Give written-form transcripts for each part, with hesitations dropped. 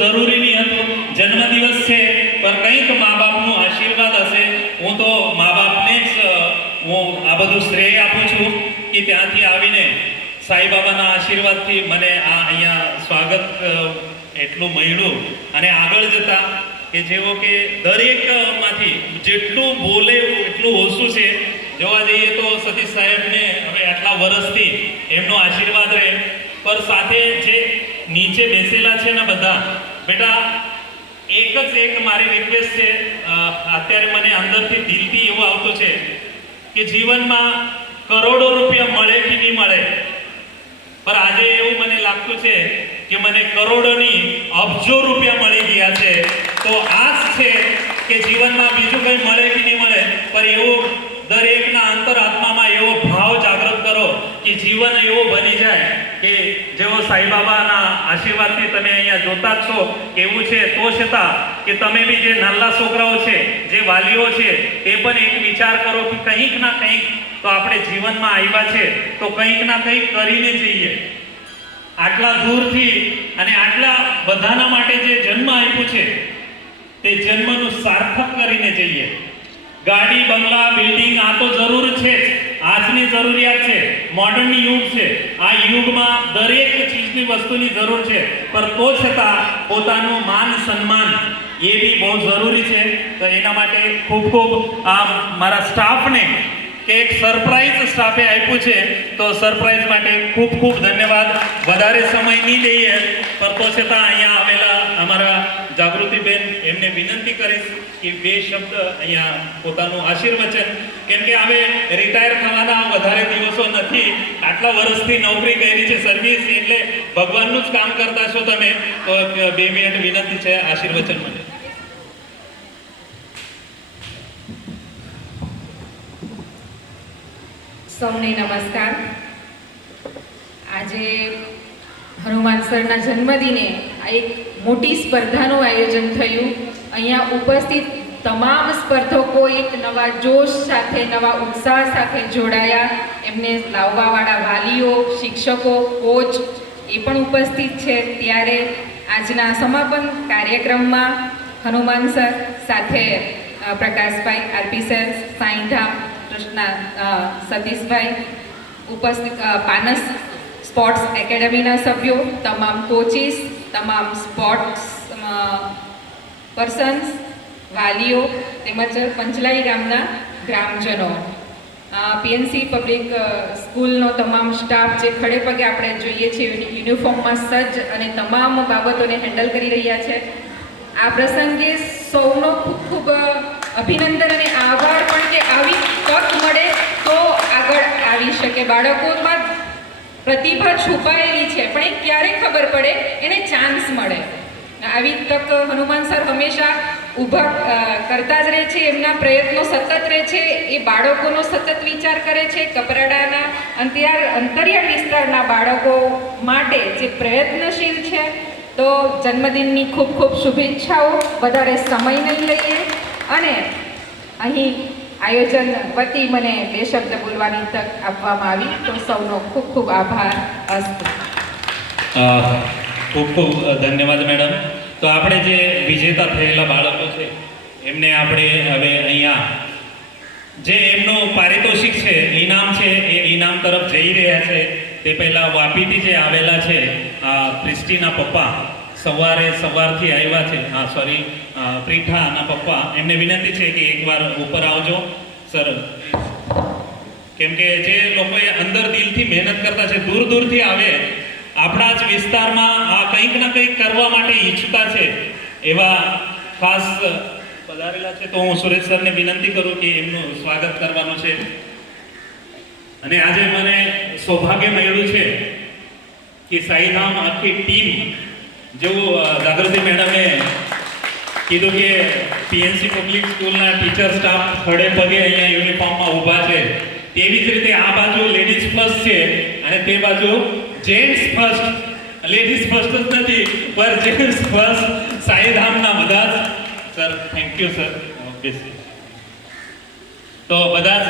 જરૂરી નહીં હતું. જન્મદિવસ છે પણ કંઈક મા બાપનો આશીર્વાદ હશે. હું તો મા બાપને જ હું આ બધું શ્રેય આપું છું કે ત્યાંથી આવીને સાઈ બાબાના આશીર્વાદથી મને આ અહીંયા સ્વાગત એટલું મળ્યું. અને આગળ જતા કે જેવો કે દરેકમાંથી જેટલું બોલે એટલું ઓછું છે. જોવા જઈએ તો સતીશ સાહેબને હવે આટલા વર્ષથી એમનો આશીર્વાદ રહે. પર સાથે જે નીચે બેસેલા છે ને બધા બેટા, એક જ એક મારી રિક્વેસ્ટ છે. અત્યારે મને અંદરથી દિલથી એવું આવતું છે કે જીવનમાં કરોડો રૂપિયા મળે કે નહીં મળે, પણ આજે એવું મને લાગતું છે કે મને કરોડોની અબજો રૂપિયા મળી ગયા છે. તો આજ છે કે જીવનમાં બીજું કંઈ મળે કે નહીં મળે, પણ એવું દરેકના અંતરાત્મામાં એવો ભાવ જાગૃત કરો કે જીવન એવું બની જાય કે જેવો સાઈબાબાના આશીર્વાદથી તમે અહીંયા જોતા જ છો એવું છે. તો છતાં કે તમે બી જે નાના છોકરાઓ છે, જે વાલીઓ છે, તે પણ એક વિચાર કરો કે કંઈક ના કંઈક તો આપણે જીવનમાં આવ્યા છે તો કંઈક ના કંઈક કરીને જઈએ. આટલા દૂરથી અને આટલા બધાના માટે જે જન્મ આપ્યું છે તે જન્મનું સાર્થક કરીને જઈએ. ગાડી, બંગલા, બિલ્ડિંગ આ તો જરૂર છે જ, આજની જરૂરિયાત છે, મોડર્ન યુગ છે. આ યુગમાં દરેક ચીજની વસ્તુની જરૂર છે, પણ તો છતાં પોતાનું માન સન્માન એ બી બહુ જરૂરી છે. તો એના માટે ખૂબ ખૂબ આ મારા સ્ટાફને કે એક સરપ્રાઈઝ સ્ટાફે આપ્યું છે, તો સરપ્રાઈઝ માટે ખૂબ ખૂબ ધન્યવાદ. વધારે સમય નહીં લઈએ, પણ તો છતાં અહીંયા આવેલા અમારા જાગૃતિબેન એમને વિનંતી કરીશ કે બે શબ્દ અહીંયા પોતાનું આશીર્વચન, કેમ કે હવે રિટાયર થવાના વધારે દિવસો નથી. આટલા વર્ષથી નોકરી કરી છે, સર્વિસ, એટલે ભગવાનનું જ કામ કરતા છો તમે. તો 2 મિનિટ વિનંતી છે આશીર્વચન માટે. સૌને નમસ્કાર. આજે હનુમાન સરના જન્મદિને આ એક મોટી સ્પર્ધાનું આયોજન થયું. અહીંયા ઉપસ્થિત તમામ સ્પર્ધકો એક નવા જોશ સાથે, નવા ઉત્સાહ સાથે જોડાયા. એમને લાવવાવાળા વાલીઓ, શિક્ષકો, કોચ એ પણ ઉપસ્થિત છે. ત્યારે આજના સમાપન કાર્યક્રમમાં હનુમાન સર સાથે પ્રકાશભાઈ, આરપી સર, સાંઈધામ ટ્રસ્ટના સતીશભાઈ, ઉપસ્થિત પાનસ સ્પોર્ટ્સ એકેડમીના સભ્યો, તમામ કોચિસ, તમામ સ્પોર્ટ્સ પર્સન્સ, વાલીઓ તેમજ પંચલાઈ ગામના ગ્રામજનો, પીએનસી પબ્લિક સ્કૂલનો તમામ સ્ટાફ જે ખડે પગે આપણે જોઈએ છીએ યુનિફોર્મમાં સજ્જ અને તમામ બાબતોને હેન્ડલ કરી રહ્યા છે. આ પ્રસંગે સૌનો ખૂબ ખૂબ અભિનંદન અને આભાર પણ કે આવી તક મળે તો આગળ આવી શકે. બાળકોમાં પ્રતિભા છુપાયેલી છે પણ એ ક્યારે ખબર પડે, એને ચાન્સ મળે. આવી તક હનુમાન સર હંમેશા ઊભા કરતા જ રહે છે. એમના પ્રયત્નો સતત રહે છે. એ બાળકોનો સતત વિચાર કરે છે. કપરાડાના અંતરિયાળ વિસ્તારના બાળકો માટે જે પ્રયત્નશીલ છે. તો જન્મદિનની ખૂબ ખૂબ શુભેચ્છાઓ. વધારે સમય નહીં લઈએ અને અહીં આયોજન વતી મને 2 શબ્દ બોલવાની તક આપવામાં આવી, તો સૌનો ખૂબ ખૂબ આભાર. અસ્તુ. ખૂબ ખૂબ ધન્યવાદ મેડમ. તો આપણે જે વિજેતા થયેલા બાળકો છે એમને આપણે હવે અહીંયા જે એમનું પારિતોષિક છે, ઇનામ છે, એ ઇનામ તરફ જઈ રહ્યા છે. તે પહેલાં વાપીથી જે આવેલા છે ક્રિસ્ટીના પપ્પા સવારથી આવ્યા છે, પ્રીઠાના પપ્પા, એમને વિનંતી છે કે એકવાર ઉપર આવજો સર. કેમ કે જે લોકોએ અંદર દિલથી મહેનત કરતા છે, દૂર દૂરથી આવે, આપણા જ વિસ્તારમાં આ કંઈક ના કંઈક કરવા માટે ઈચ્છતા છે, એવા ખાસ પધારેલા છે. તો હું સુરેશ સરને વિનંતી કરું કે એમનું સ્વાગત કરવાનું છે. અને આજે મને સૌભાગ્ય મળ્યું છે કે સાઈધામ આખી ટીમ, જેવું જાગૃતિ મેડમે કીધું કે પીએનસી પબ્લિક સ્કૂલના ટીચર સ્ટાફ ખડે પગે અહીંયા યુનિફોર્મમાં ઊભા છે, તેવી જ રીતે આ બાજુ લેડીઝ ફર્સ્ટ છે અને તે બાજુ જેન્ટ્સ ફર્સ્ટ. લેડીઝ ફર્સ્ટ જ નથી પણ જેન્ટ્સ ફર્સ્ટ. સાઈધામના બધા જ સર, થેન્ક યુ સર. તો બધા જ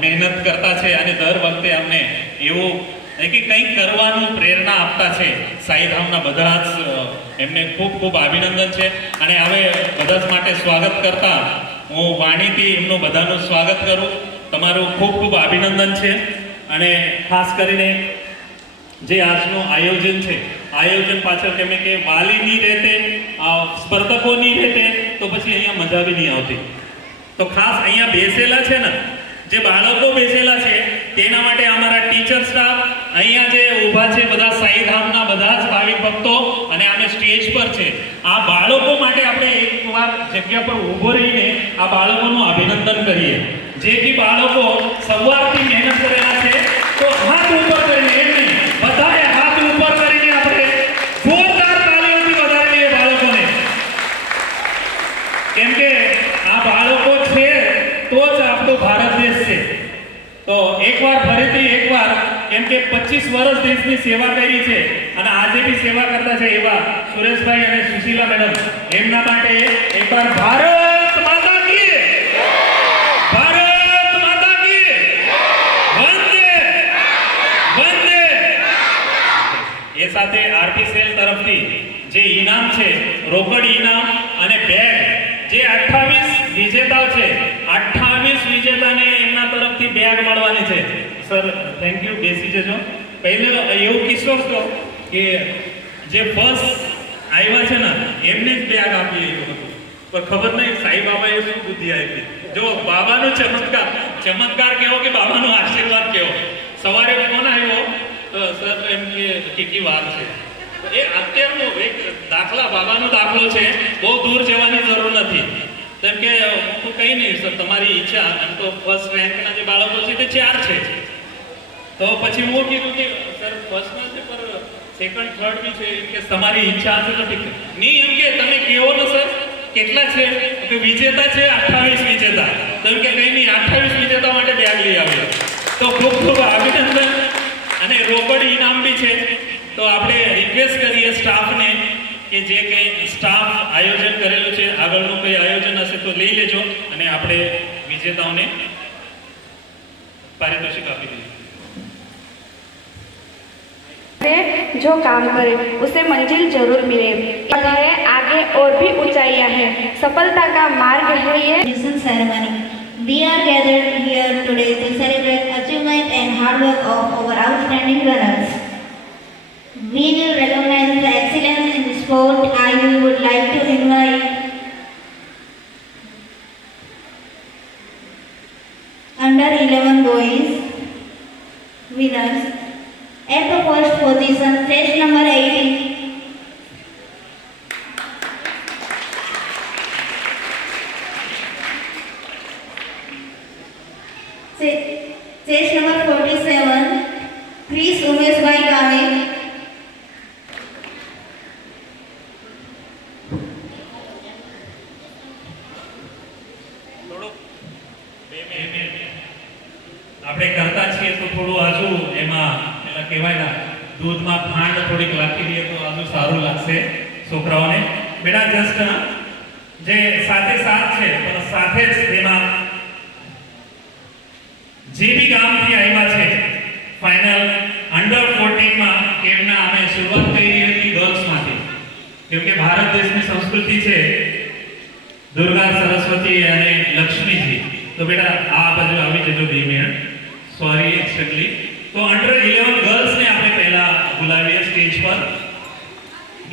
મહેનત કરતા છે અને દર વખતે અમને એવું કે કંઈક કરવાનું પ્રેરણા આપતા છે સાઈધામના બધા જ એમને ખૂબ ખૂબ અભિનંદન છે. અને હવે બધા જ માટે સ્વાગત કરતા હું વાણીથી એમનું બધાનું સ્વાગત કરું. તમારું ખૂબ ખૂબ અભિનંદન છે. અને ખાસ કરીને જે આજનું આયોજન છે, આયોજન પાછળ તમે કે વાલી નહીં રહેતે, સ્પર્ધકો નહીં રહેતે તો પછી અહીંયા મજા બી નહીં આવતી. તો ખાસ અહીંયા બેસેલા છે ને, જે બાળકો બેસેલા છે તેના માટે અમારા ટીચર સ્ટાફ અહીંયા જે ઊભા છે, બધા સાઈધામના બધા જ ભાવિક ભક્તો અને અમે સ્ટેજ પર છે, આ બાળકો માટે આપણે એકવાર જગ્યા પર ઊભો રહીને આ બાળકોનું અભિનંદન કરીએ. જે બી બાળકો સવારથી મહેનત કરેલા છે તો હાથ ઉપર કરીને એમ નહીં, બધાએ હાથ ઉપર કરીને આપણે જોરદાર તાળીઓથી વધારીએ બાળકોને. કેમ કે આ બાળકો છે તો જ આપણો ભારત દેશ છે. તો એકવાર ફરીથી એકવાર, કેમ કે 25 વર્ષ દેશની સેવા કરી છે અને આજે બી સેવા કરતા છે એવા સુરેશભાઈ અને સુશીલા મેડમ, એમના માટે એકવાર ભારત માતા કી ભારત માતા કી વંદે વંદે. એ સાથે આરપી સેલ તરફથી જે ઇનામ છે, રોકડ ઇનામ અને બેગ, જે 28 વિજેતાઓ છે, 28 વિજેતાને એમના તરફથી બેગ મળવાની છે. સર થેન્ક યુ, બેસી જજો. પહેલો એવો કિસ્સો હતો કે જે ફર્સ્ટ આવ્યા છે ને એમને જ બેગ આપી હતું, પણ ખબર નહીં સાઈ બાબાએ શું બુદ્ધિ આપી. જો બાબાનો ચમત્કાર કેવો કે બાબાનો આશીર્વાદ કેવો. સવારે ફોન આવ્યો તો સર એમની કેટલી વાર છે, એ અત્યારનો એક દાખલા, બાબાનો દાખલો છે, બહુ દૂર જવાની જરૂર નથી. કેમ કે હું તો કંઈ નહીં સર, તમારી ઈચ્છા. એમ તો ફર્સ્ટ રેન્કના જે બાળકો છે તે 4 છે. તો પછી હું કીધું કે સર ફર્સ્ટના છે પર સેકન્ડ થર્ડ બી છે, કે તમારી ઈચ્છા હશે તો ઠીક. નહીં એમ કે તમે કહો ને સર કેટલા છે, કે વિજેતા છે 28 વિજેતા. તો એમ કે કંઈ નહીં, 28 વિજેતા માટે બેગ લઈ આવ્યો. તો ખૂબ ખૂબ અભિનંદન. અને રોકડ ઇનામ બી છે. તો આપણે રિક્વેસ્ટ કરીએ સ્ટાફને કે જે કંઈ સ્ટાફ આયોજન કરેલું છે, આગળનું કંઈ આયોજન હશે તો લઈ લેજો અને આપણે વિજેતાઓને પારિતોષિક આપી દઈએ. जो काम करे उसे मंजिल जरूर मिले है, आगे और भी ऊंचाइयां हैं, सफलता का मार्ग है ये. Ceremony. We are gathered here today to celebrate achievement and hard work of our outstanding runners. We will recognize the excellence in the sport. I would like to invite under 11 boys winners. At the first position, stage number 18. Stage number 47, Chris Umeshbhai Kame. આપણે કરતા છીએ તો થોડું આજુ એમાં પેલા કહેવાય ને, દૂધમાં ખાંડ થોડીક નાખી દઈએ તો આજુ સારું લાગશે છોકરાઓને. બેટા જસ્ટ જે સાથે સાથ છે પણ સાથે જ એમાં જે બી ગામથી આવ્યા છે ફાઇનલ અંડર 14 માં કેમના અમે શરૂઆત કરી હતી ગર્લ્સમાંથી. કેમ કે ભારત દેશની સંસ્કૃતિ છે દુર્ગા, સરસ્વતી અને લક્ષ્મીજી. તો બેટા આ બાજુ આવી જજો 2 મિનિટ. Sorry actually. તો અંડર 11 गर्ल्सને આપણે પહેલા बुलाવીએ સ્ટેજ પર.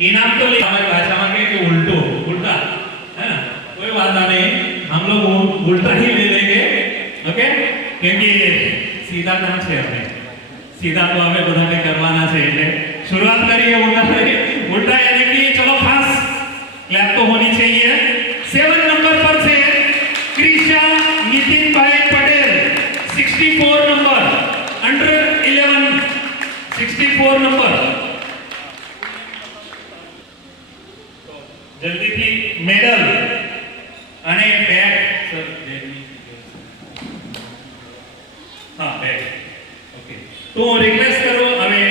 इनाम तो ले हमारी भाषा में कि उल्टा है ना, कोई बात नहीं, हम लोग उल्टा ही ले लेंगे. ओके, क्योंकि सीधा काम છે આપણે, सीधा तो हमें બધાને કરવાના છે. એટલે शुरुआत करिए उल्टा यानी कि चलो खास क्लैप तो होनी चाहिए. 7 नंबर पर से कृषा नितिन भाई पटेल 64 नंबर, अंडर 11 64 नंबर. જલ્દીથી મેડલ અને બેગ. સર હા બેગ. ઓકે, તો હું રિક્વેસ્ટ કરું હવે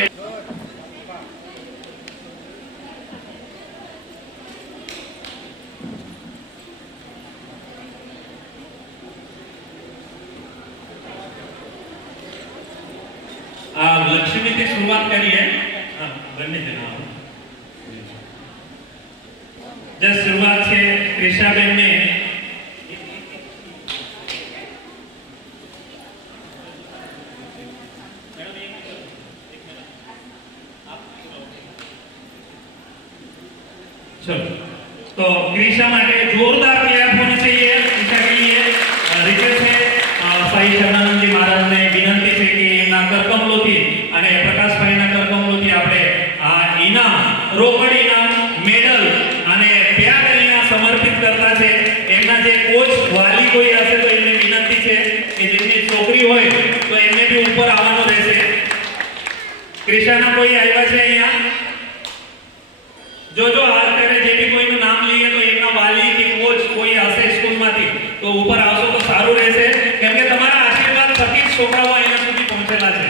આ લક્ષ્મી અશ્વિનીથી શરૂઆત કરીએ. હા, બંને જણા. જે શરૂઆત છે ક્રિશાબેનને. चलो, तो क्रिशा માટે જોરદાર તૈયાર હોनी चाहिए. क्रिशा के लिए रिक्वेस्ट है साई शरणानंदजी महाराजને વિનંતી છે કે એના કરકમલોથી અને પ્રકાશભાઈના કરકમલોથી આપણે આ ઇનામ, રોકડ ઇનામ, મેડલ અને બેગ અહીંયા સમર્પિત કરતા છે. એમના જે કોચ વાલી કોઈ હશે તો એમને વિનંતી છે કે જેમની છોકરી હોય તો એમને બી ઉપર આવવાનું રહેશે. ક્રિશાના કોઈ આવ્યા છે અહીંયા? જો હાલ કરે જે બી કોઈનું નામ લઈએ તો એમના વાલી કે કોચ કોઈ હશે સ્કૂલમાંથી તો ઉપર આવશો તો સારું રહેશે, કેમ કે તમારા આશીર્વાદ થકી જ છોકરાઓ અહીંયા સુધી પહોંચેલા છે.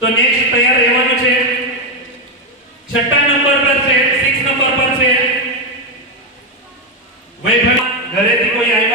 તો નેક્સ્ટ તૈયાર રહેવાનું છે. 6 નંબર પર છે, 6 નંબર પર છે વૈભવ. ઘરેથી કોઈ આવ્યા